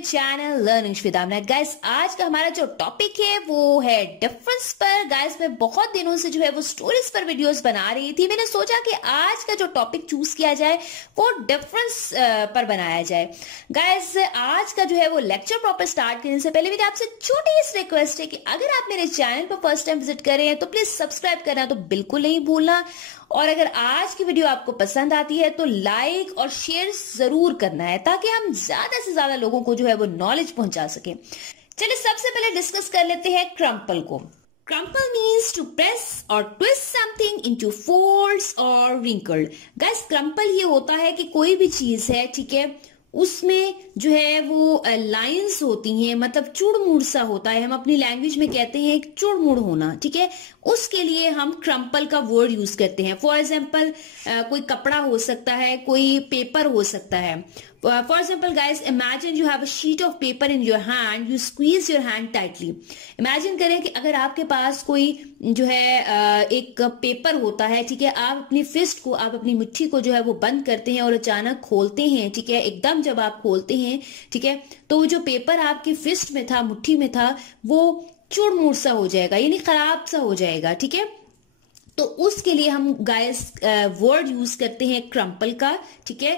Channel learning with Amna. Guys आज का हमारा जो टॉपिक है वो है डिफरेंस पर। गाइस मैं बहुत दिनों से जो है वो स्टोरीज पर वीडियोस बना रही थी। मैंने सोचा कि आज का जो टॉपिक चूज किया जाए वो डिफरेंस पर बनाया जाए। गाइस आज का जो है वो लेक्चर प्रॉपर स्टार्ट करने से पहले मेरी आपसे छोटी सी रिक्वेस्ट है कि अगर आप मेरे चैनल पर फर्स्ट टाइम विजिट कर रहे हैं तो प्लीज सब्सक्राइब करना तो बिल्कुल नहीं भूलना, और अगर आज की वीडियो आपको पसंद आती है तो लाइक और शेयर जरूर करना है ताकि हम ज्यादा से ज्यादा लोगों को जो है वो नॉलेज पहुंचा सके। चलिए सबसे पहले डिस्कस कर लेते हैं क्रम्पल को। क्रम्पल मीन्स टू प्रेस और ट्विस्ट समथिंग इनटू फोल्ड्स और रिंकल्ड। गाइस क्रम्पल ये होता है कि कोई भी चीज है, ठीक है, उसमें जो है वो लाइंस होती हैं, मतलब चुड़मुड़ सा होता है। हम अपनी लैंग्वेज में कहते हैं चुड़मुड़ होना, ठीक है। उसके लिए हम क्रम्पल का वर्ड यूज करते हैं। फॉर एग्जाम्पल कोई कपड़ा हो सकता है, कोई पेपर हो सकता है। For example guys, imagine you have a sheet of paper in your hand, you squeeze your hand tightly. Imagine करें कि अगर आपके पास कोई जो है एक पेपर होता है, ठीक है, आप अपनी फिस्ट को, आप अपनी मुट्ठी को जो है वो बंद करते हैं और अचानक खोलते हैं, ठीक है। एकदम जब आप खोलते हैं, ठीक है, तो वो जो पेपर आपकी फिस्ट में था, मुट्ठी में था, वो चुड़मुड़ सा हो जाएगा, यानी खराब सा हो जाएगा, ठीक है। तो उसके लिए हम गाइस वर्ड यूज करते हैं क्रम्पल का, ठीक है।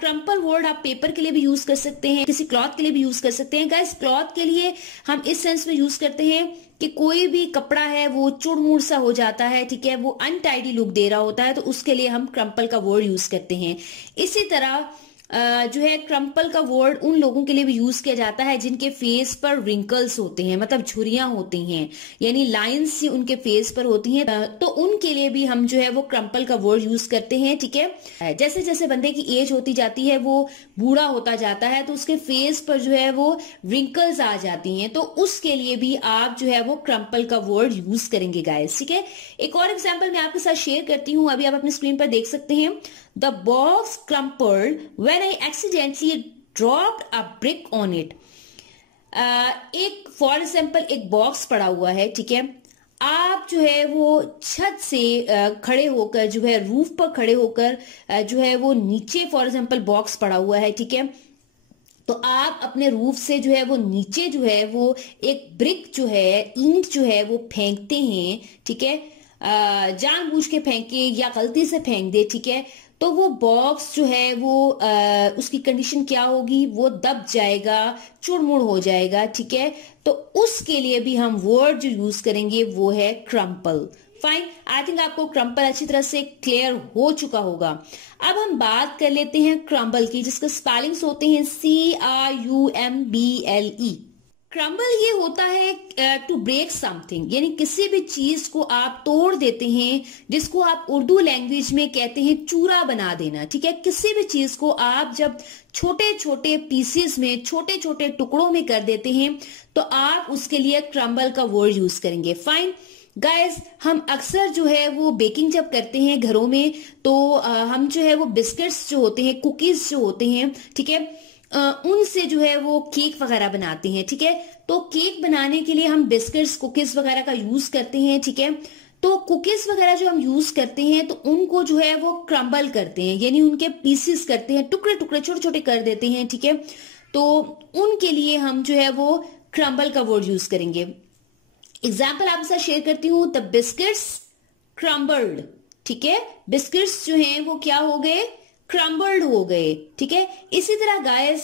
क्रम्पल वर्ड आप पेपर के लिए भी यूज कर सकते हैं, किसी क्लॉथ के लिए भी यूज कर सकते हैं। गाइस क्लॉथ के लिए हम इस सेंस में यूज करते हैं कि कोई भी कपड़ा है वो चुड़मुड़ सा हो जाता है, ठीक है, वो अनटाइडी लुक दे रहा होता है, तो उसके लिए हम क्रम्पल का वर्ड यूज करते हैं। इसी तरह जो है क्रम्पल का वर्ड उन लोगों के लिए भी यूज किया जाता है जिनके फेस पर रिंकल्स होते हैं, मतलब झुर्रियां होती हैं, यानी लाइंस उनके फेस पर होती हैं, तो उनके लिए भी हम जो है वो क्रम्पल का वर्ड यूज करते हैं, ठीक है। जैसे जैसे बंदे की एज होती जाती है, वो बूढ़ा होता जाता है, तो उसके फेस पर जो है वो रिंकल्स आ जाती हैं, तो उसके लिए भी आप जो है वो क्रम्पल का वर्ड यूज करेंगे गाइस, ठीक है। एक और एग्जाम्पल मैं आपके साथ शेयर करती हूँ, अभी आप अपनी स्क्रीन पर देख सकते हैं। The box crumpled when I accidentally dropped a brick on it. एक फॉर एग्जाम्पल एक बॉक्स पड़ा हुआ है, ठीक है, आप जो है वो छत से खड़े होकर, जो है रूफ पर खड़े होकर जो है वो नीचे फॉर एग्जाम्पल बॉक्स पड़ा हुआ है, ठीक है, तो आप अपने रूफ से जो है वो नीचे जो है वो एक ब्रिक जो है, ईंट जो है वो फेंकते हैं, ठीक है, जानबूझ के फेंके या गलती से फेंक दे, ठीक है, तो वो बॉक्स जो है वो उसकी कंडीशन क्या होगी, वो दब जाएगा, चुड़मुड़ हो जाएगा, ठीक है। तो उसके लिए भी हम वर्ड जो यूज करेंगे वो है क्रम्पल। फाइन, आई थिंक आपको क्रम्पल अच्छी तरह से क्लियर हो चुका होगा। अब हम बात कर लेते हैं क्रम्बल की, जिसके स्पेलिंग्स होते हैं CRUMBLE। क्रम्बल ये होता है टू ब्रेक समथिंग, यानी किसी भी चीज को आप तोड़ देते हैं, जिसको आप उर्दू लैंग्वेज में कहते हैं चूरा बना देना, ठीक है। किसी भी चीज को आप जब छोटे छोटे पीसेस में, छोटे छोटे टुकड़ों में कर देते हैं, तो आप उसके लिए क्रम्बल का वर्ड यूज करेंगे। फाइन गाइस, हम अक्सर जो है वो बेकिंग जब करते हैं घरों में, तो हम जो है वो बिस्किट्स जो होते हैं, कुकीज जो होते हैं, ठीक है, उनसे जो है वो केक वगैरह बनाते हैं, ठीक है। तो केक बनाने के लिए हम बिस्किट्स, कुकीज वगैरह का यूज करते हैं, ठीक है। तो कुकीज वगैरह जो हम यूज करते हैं तो उनको जो है वो क्रम्बल करते हैं, यानी उनके पीसेस करते हैं, टुकड़े टुकड़े छोटे छोटे कर देते हैं, ठीक है। तो उनके लिए हम जो है वो क्रम्बल का वर्ड यूज करेंगे। एग्जाम्पल आपके साथ शेयर करती हूँ, द बिस्किट्स क्रम्बल्ड, ठीक है, बिस्किट्स जो हैं वो क्या हो गए, क्रम्बल्ड हो गए, ठीक है। इसी तरह गाइस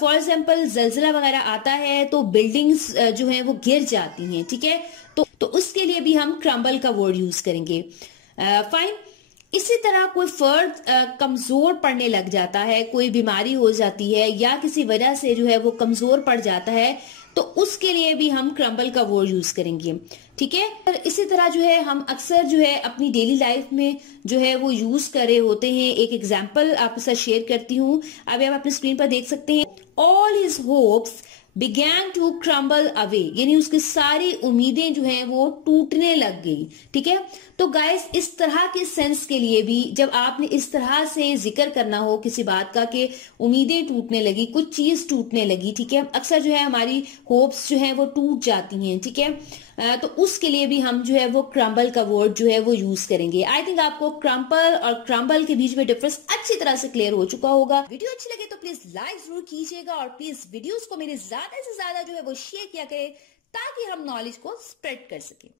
फॉर एग्जाम्पल जलजिला वगैरह आता है तो बिल्डिंग्स जो है वो गिर जाती हैं, ठीक है, तो उसके लिए भी हम क्रम्बल का वर्ड यूज करेंगे। फाइन, इसी तरह कोई फर्द कमजोर पड़ने लग जाता है, कोई बीमारी हो जाती है या किसी वजह से जो है वो कमजोर पड़ जाता है, तो उसके लिए भी हम क्रम्बल का वर्ड यूज करेंगे, ठीक है। और इसी तरह जो है हम अक्सर जो है अपनी डेली लाइफ में जो है वो यूज कर रहे होते हैं। एक एग्जांपल आपके साथ शेयर करती हूँ, अभी आप अपनी स्क्रीन पर देख सकते हैं। All his hopes began to crumble away, यानी उसकी सारी उम्मीदें जो हैं वो टूटने लग गई, ठीक है। तो गाइस इस तरह के सेंस के लिए भी जब आपने इस तरह से जिक्र करना हो किसी बात का कि उम्मीदें टूटने लगी, कुछ चीज टूटने लगी, ठीक है, अक्सर जो है हमारी होप्स जो है वो टूट जाती हैं, ठीक है। तो उसके लिए भी हम जो है वो क्रम्बल का वर्ड जो है वो यूज करेंगे। आई थिंक आपको क्रम्पल और क्रम्बल के बीच में डिफरेंस अच्छी तरह से क्लियर हो चुका होगा। वीडियो अच्छी लगे तो प्लीज लाइक जरूर कीजिएगा और प्लीज वीडियोस को मेरे ज्यादा से ज्यादा जो है वो शेयर किया करें ताकि हम नॉलेज को स्प्रेड कर सकें।